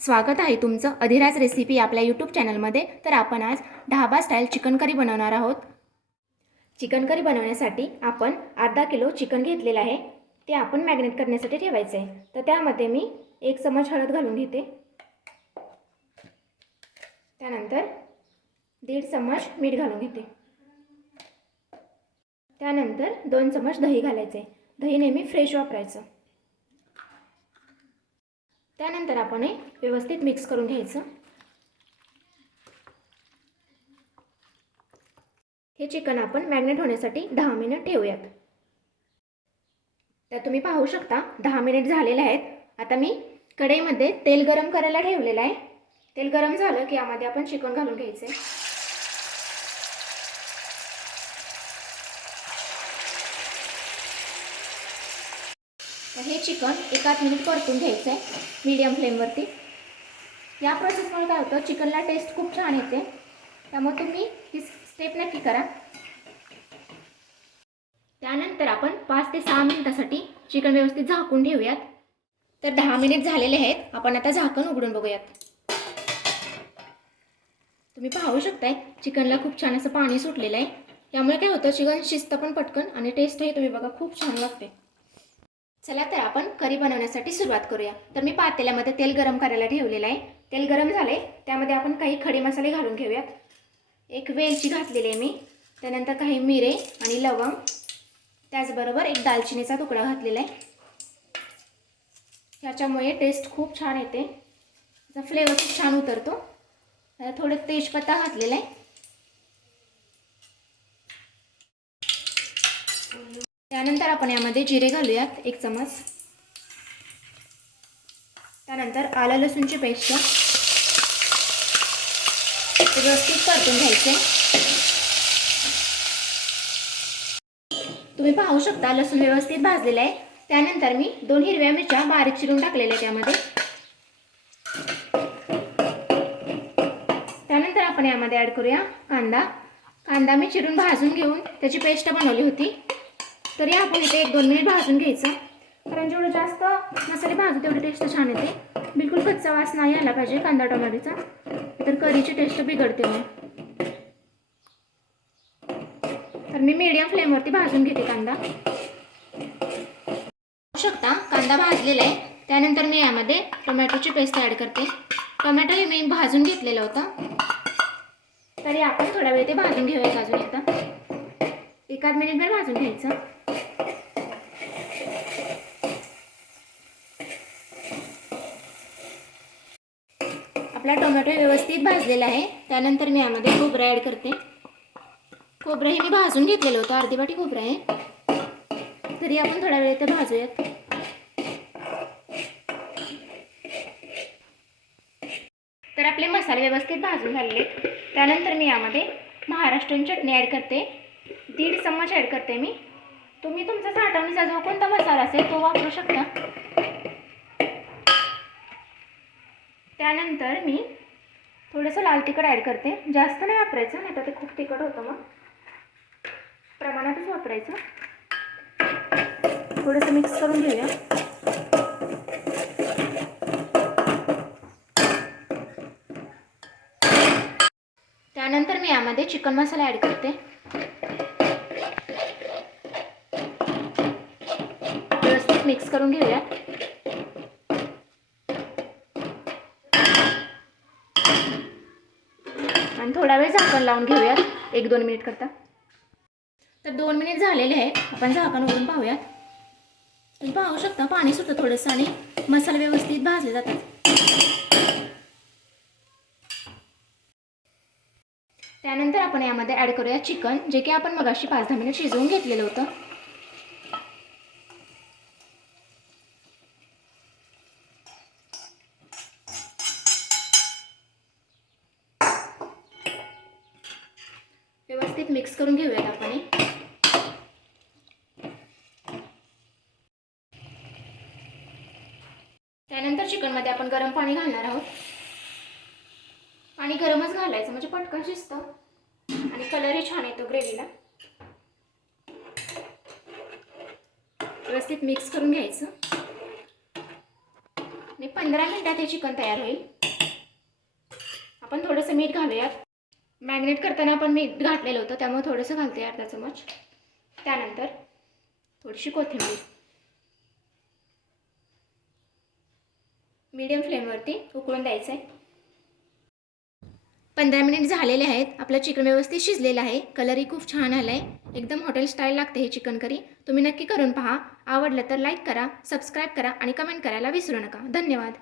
स्वागत आहे तुमचं अधिराज रेसिपी आपल्या यूट्यूब चॅनलमध्ये। तर आपण आज ढाबा स्टाईल चिकन करी बनवणार आहोत। चिकन करी बनवण्यासाठी आपण अर्धा किलो चिकन घेतलेलं आहे। ते आपण मॅरिनेट करण्यासाठी ठेवायचे आहे। तर त्यामध्ये मी 1 चमच हळद घालून घेते। त्यानंतर 1.5 चमच मीठ घालून घेते। त्यानंतर 2 चमच दही घालायचे। दही नेहमी फ्रेश वापरायचं। त्यानंतर आपण हे व्यवस्थित मिक्स करून घ्यायचं। हे चिकन आपण मॅरिनेट होण्यासाठी 10 मिनिट ठेवूयात। तर तुम्ही पाहू शकता 10 मिनिट झालेले आहेत। आता मी कढईमध्ये तेल गरम करायला ठेवलेलं आहे। तेल गरम झालं की यामध्ये आपण चिकन घालून घ्यायचे। तर हे चिकन 1 मिनिट परतून घ्यायचं आहे मीडियम फ्लेमवरती। या प्रोसेसमुळे काय होतं, चिकनला टेस्ट खूप छान येते। त्यामुळे तुम्ही ही स्टेप नक्की करा। त्यानंतर आपण 5 ते 6 मिनिटांसाठी चिकन व्यवस्थित झाकून ठेवूयात। तर 10 मिनिट झालेले आहेत। आपण आता झाकण उघडून बघूयात। तुम्ही पाहू शकताय चिकनला खूप छान असं पाणी सुटलेलं आहे। यामुळे काय होतं, चिकन शिजतं पण पटकन आणि टेस्टही तुम्ही बघा खूप छान लागते। चला तर आपण करी बनवण्यासाठी सुरुवात करूया। तर मी पातेल्यामध्ये तेल गरम करायला ठेवलेलं आहे। तेल गरम झाले त्यामध्ये आपण काही खडे मसाले घालून घेऊयात। 1 वेलची घातलेली आहे मी। त्यानंतर काही मिरे आणि लवंग, त्याचबरोबर 1 दालचिनीचा तुकडा घातलेला आहे। याच्यामुळे टेस्ट खूप छान येते, त्याचा फ्लेवर खूप छान उतरतो। थोडं तेजपत्ता घातलेला आहे। त्यानंतर आपण यामध्ये जिरे घालूयात 1 चमच। त्यानंतर आलं लसूणची पेस्ट व्यवस्थित परतून घ्यायचे। तुम्ही पाहू शकता लसूण व्यवस्थित भाजलेला आहे। त्यानंतर मी 2 हिरव्या मिरच्या बारीक चिरून टाकलेल्या आहेत त्यामध्ये। त्यानंतर आपण यामध्ये ॲड करूया कांदा मी चिरून भाजून घेऊन त्याची पेस्ट बनवली होती। तरी आपण इथे 1-2 मिनिट भाजून घ्यायचं, कारण जेवढं जास्त मसाले भाजू तेवढी टेस्ट छान येते। बिलकुल कच्चा वास नाही आला पाहिजे कांदा टोमॅटोचा, तर करीची टेस्ट बिघडते मग। तर मी मीडियम फ्लेमवरती भाजून घेते कांदा। पाहू शकता कांदा भाजलेला आहे। त्यानंतर मी यामध्ये टोमॅटोची पेस्ट ॲड करते। टोमॅटो हे मी भाजून घेतलेलं होतं, तरी आपण थोडा वेळ ते भाजून घेऊयात। अजून एकदा 1 मिनिटभर भाजून घ्यायचं। आपला टोमॅटो व्यवस्थित भाजलेला आहे। त्यानंतर मी यामध्ये खोबरं ॲड करते। खोबरं हे मी भाजून घेतलेलं होतं, अर्धी वाटी खोबरं आहे। तरी आपण थोडा वेळ ते भाजूयात। तर आपले मसाले व्यवस्थित भाजून झालेले। त्यानंतर मी यामध्ये महाराष्ट्रीयन चटणी ॲड करते। 1.5 चम्मच ॲड करते मी। तुम्ही तुमचा साठवणीचा जो कोणता मसाला असेल तो वापरू शकता। त्यानंतर मी थोडंसं लाल तिखट ॲड करते। जास्त नाही वापरायचं, नाही तर ते खूप तिखट होतं, मग प्रमाणातच वापरायचं। थोडंसं मिक्स करून घेऊया। त्यानंतर मी यामध्ये चिकन मसाला ॲड करते। व्यवस्थित मिक्स करून घेऊया। आणि थोडा वेळ झाकण लावून घेऊयात 1-2 मिनिट करता। तर 2 मिनिट झालेले आहेत। आपण झाकण उघडून पाहूयात। तुम्ही पाहू शकता पाणी सुटतं थोडंसं आणि मसाले व्यवस्थित भाजले जातात। त्यानंतर आपण यामध्ये ॲड करूया चिकन, जे की आपण मगाशी 5-10 मिनिट शिजवून घेतलेलं होतं। व्यवस्थित मिक्स करून घेऊयात आपण। त्यानंतर चिकनमध्ये आपण गरम पाणी घालणार आहोत। पाणी गरमच घालायचं, म्हणजे पटकन शिजतं आणि कलरही छान येतो ग्रेव्हीला। व्यवस्थित मिक्स करून घ्यायचं। आणि 15 मिनिटात हे चिकन तयार होईल. आपण थोडंसं मीठ घालूयात. मॅरिनेट करताना आपण मीठ घातलेलं होतं, त्यामुळे थोडंसं घालते, अर्धा चमच. त्यानंतर थोडीशी कोथिंबीर. मीडियम फ्लेमवरती उकळून द्यायचं आहे. 15 मिनिट झालेले आहेत. आपलं चिकन व्यवस्थित शिजलेलं आहे. कलरही खूप छान आला आहे. एकदम हॉटेल स्टाईल लागते हे चिकन करी. तुम्ही नक्की करून पहा. आवडलं तर लाईक करा, सबस्क्राईब करा आणि कमेंट करायला विसरू नका. धन्यवाद.